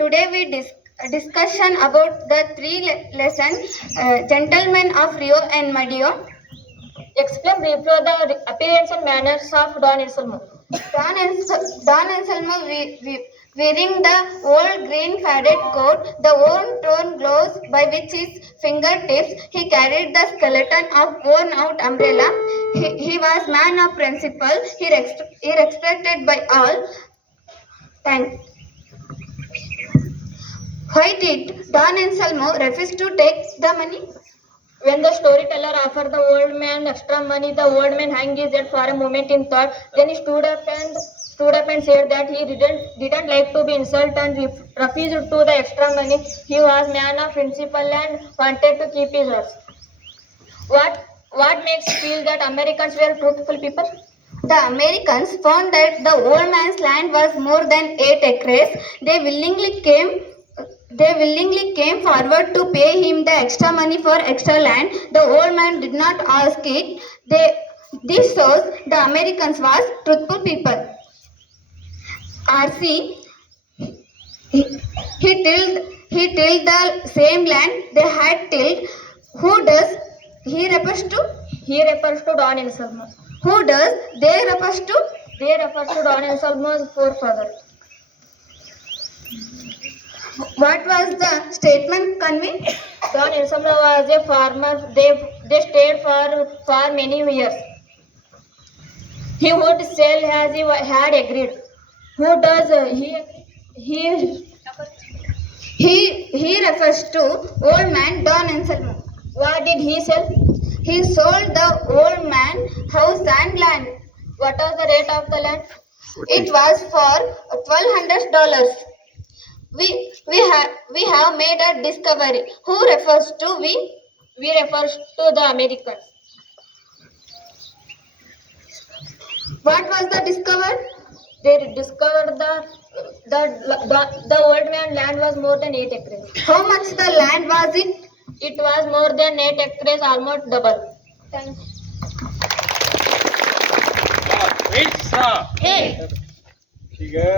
Today we discussion about the lesson, Gentlemen of Rio and Medio. Explain briefly the appearance and manners of Don Anselmo. Don Anselmo wearing the old green faded coat, the worn-torn gloves by which his fingertips he carried the skeleton of worn-out umbrella. He was man of principle. He respected by all. Why did Don Anselmo refuse to take the money? When the storyteller offered the old man extra money, the old man hung his head for a moment in thought. Then he stood up and said that he didn't like to be insulted and refused to the extra money. He was man of principle and wanted to keep his words. What makes you feel that Americans were truthful people? The Americans found that the old man's land was more than 8 acres. They willingly came forward to pay him the extra money for extra land. The old man did not ask it. This shows the Americans was truthful people. R.C. He tilled the same land they had tilled. Who does he refers to? He refers to Don Anselmo. Who does they refers to? They refers to Don Anselmo's forefather. What was the statement conveyed? Don Anselmo was a farmer. They stayed for many years. He would sell as he had agreed. Who does He refers to old man Don Anselmo. What did he sell? He sold the old man house and land. What was the rate of the land? It was for $1,200. We have made a discovery. Who refers to we? We refers to the Americans. What was the discovered? They discovered the old man land was more than 8 acres. How much the land was it? It was more than 8 acres, almost double. Thank you. Great stuff. Hey. ठीक है